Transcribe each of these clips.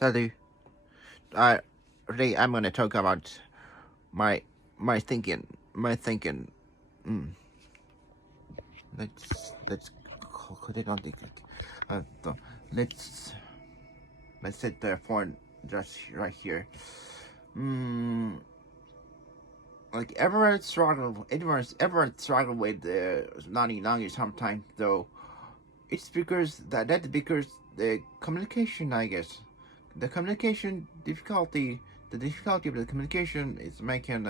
Salut. I Today I'm gonna talk about my my thinking. My thinking. Mm. Let's click on the so let's let's set the phone just right here. Mm, like everyone struggle with learning language sometimes though. It's because that's because the communication, I guess. The communication difficulty, the difficulty of the communication is making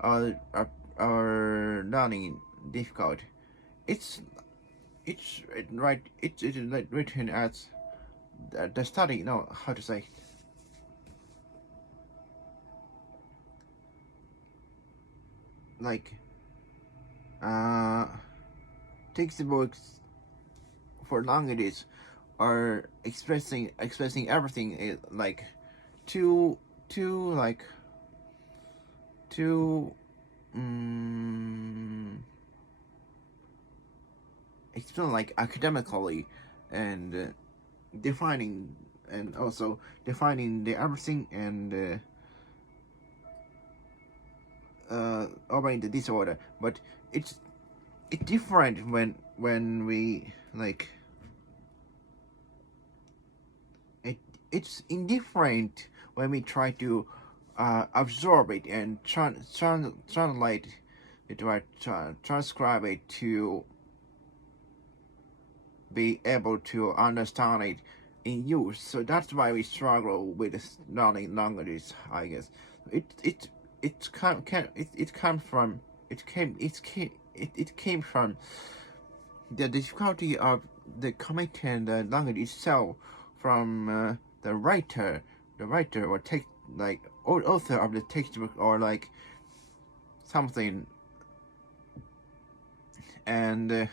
our, our, our learning difficult. It's it's like written as the study. No, how to say? Like uh, textbooks for languages are expressing everything like too too like too um, explain like academically and defining and also defining the everything and obeying the disorder, but it's it's different when we like it it's indifferent when we try to absorb it and translate it or transcribe it to be able to understand it in use. So that's why we struggle with learning languages, I guess. It comes from it came from the difficulty of the committing the language itself from the writer or text like author of the textbook or like something, and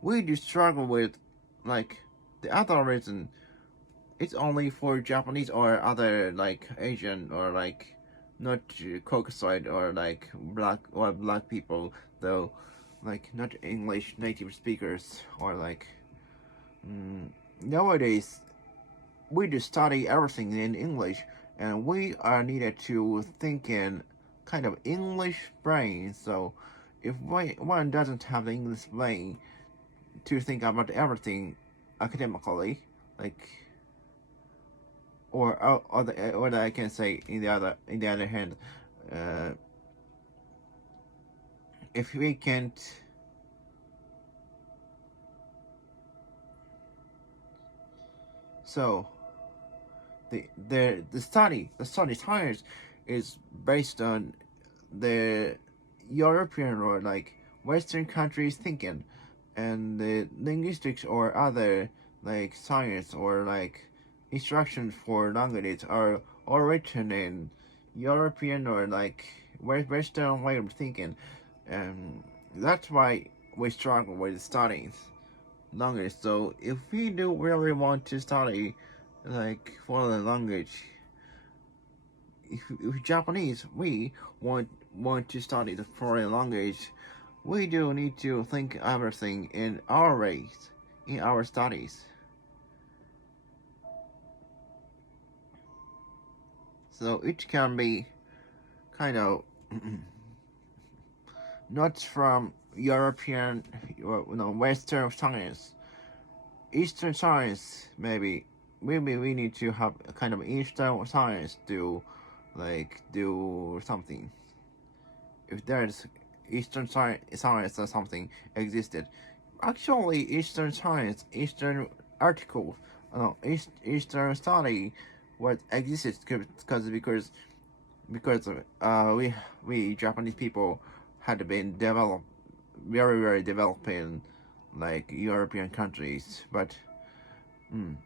we do struggle with like the other reason. It's only for Japanese or other like Asian or like not Caucasoid or like black people though, like not English native speakers or like nowadays we just study everything in English and we are needed to think in kind of English brain. So if one doesn't have the English brain to think about everything academically, like or I can say in the other hand, uh, if we can't so the study science is based on the European or like Western countries thinking, and the linguistics or other like science or like instructions for languages are all written in European or like Western way of thinking, and that's why we struggle with studying language. So if we do really want to study like foreign language, if Japanese we want to study the foreign language, we do need to think everything in our ways, in our studies. So it can be kind of not from European or Western science, Eastern science maybe we need to have a kind of Eastern science to like do something. If there's Eastern science or something existed, actually Eastern article, no, Eastern study what existed because we Japanese people had been developed very developed in like European countries, but mm,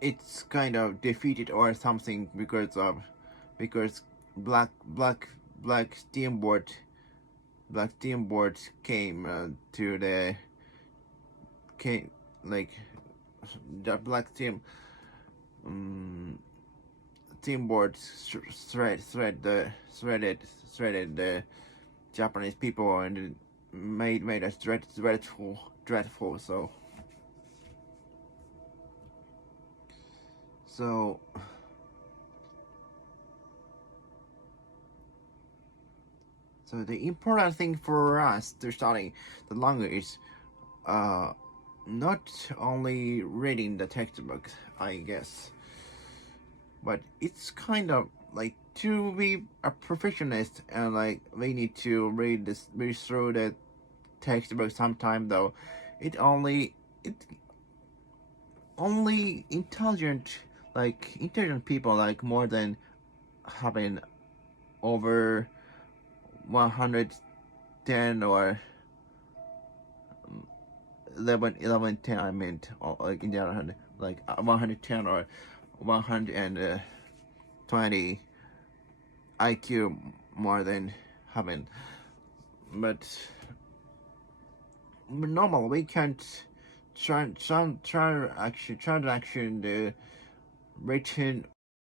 it's kind of defeated or something because black black black steamboat black steamboat came to the came like the black um, steamboat threaded the Japanese people and made us dreadful. So So the important thing for us to study the language is not only reading the textbook, I guess, but it's kind of like to be a perfectionist, and like we need to read through the textbook sometime, though it only intelligent people, like more than having over 110 or 11 10, I meant, or like in the other hand, like 110 or 120 IQ more than having, but normal we can't transaction the written